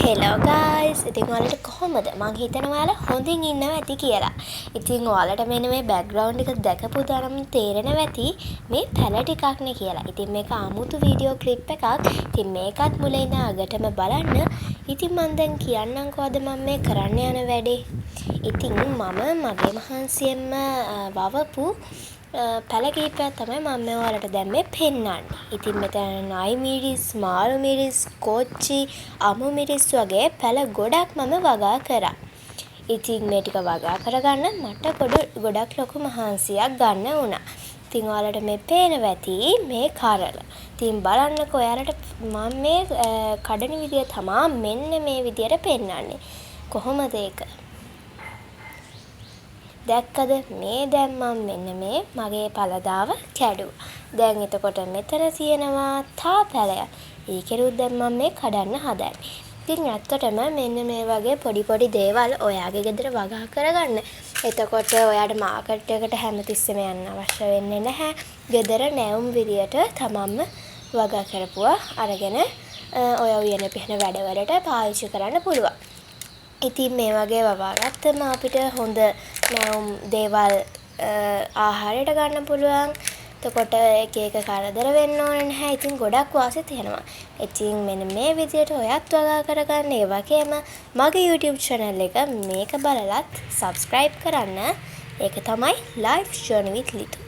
Hello guys ඉතින් ඔයාලට කොහොමද මං හිතනවා ඔයාලා හොඳින් ඉන්නවා ඇති කියලා. ඉතින් ඔයාලට මෙන්න මේ බෑග්ග්‍රවුන්ඩ් එක දැකපු තරම් තේරෙනවා ඇති මේ පැල ටිකක්නේ කියලා. ඉතින් මේක අමුතු වීඩියෝ ක්ලිප් එකක්. ඉතින් මේකත් මුලින් ඉඳන් අගටම බලන්න. ඉතින් මං දැන් කියන්නම්කෝ අද මම මේ කරන්න යන වැඩේ. ඉතින් මම මගේ මහන්සියෙන්ම වවපු පැල කීපයක් තමයි මම මේ ඔයාලට දැන් මේ පෙන්නන්නේ. ඉතින් මෙතන නයි මිරිස්, මාළු මිරිස්, කොච්චි, අමු මිරිස් වගේ පැල ගොඩක් මම වගා කරා. ඉතින් මේ ටික වගා කරගන්න මට ගොඩක් ලොකු මහන්සියක් ගන්න වුණා. ඉතින් ඔයාලට මේ පේනවා ඇති මේ කරල. ඉතින් බලන්නකෝ ඔයාලට මම මේ කඩන විදිය තමයි මෙන්න මේ විදියට පෙන්නන්නේ. කොහොමද ඒක? දැක්කද මේ දැන් මම මෙන්න මේ මගේ පළදාව කැඩුවා. දැන් එතකොට මෙතන තියෙනවා තා පැලයක්. ඒකෙරුත් දැන් මම මේ කඩන්න හදන්නේ. ඉතින් ඇත්තටම මෙන්න මේ වගේ පොඩි දේවල් ඔයාගේ ගෙදර වගා කරගන්න. එතකොට ඔයාට මාකට් එකට හැමතිස්සෙම යන්න අවශ්‍ය වෙන්නේ නැහැ. ගෙදර නැවුම් විදියට තමන්ම වගා කරපුවා අරගෙන ඔය උයන පිහන වැඩවලට පාවිච්චි කරන්න පුළුවන්. ඉතින් මේ වගේ වවාගත්තම අපිට හොඳ නැවුම් දේවල් ආහාරයට ගන්න පුළුවන්. එතකොට එක කරදර වෙන්න ඕනේ නැහැ. ඉතින් ගොඩක් වාසි තියෙනවා. ඉතින් මෙන්න මේ විදියට ඔයත් වගා කරගන්න. ඒ වගේම මගේ YouTube channel එක මේක බලලත් subscribe කරන්න. ඒක තමයි Life Journey with Litu.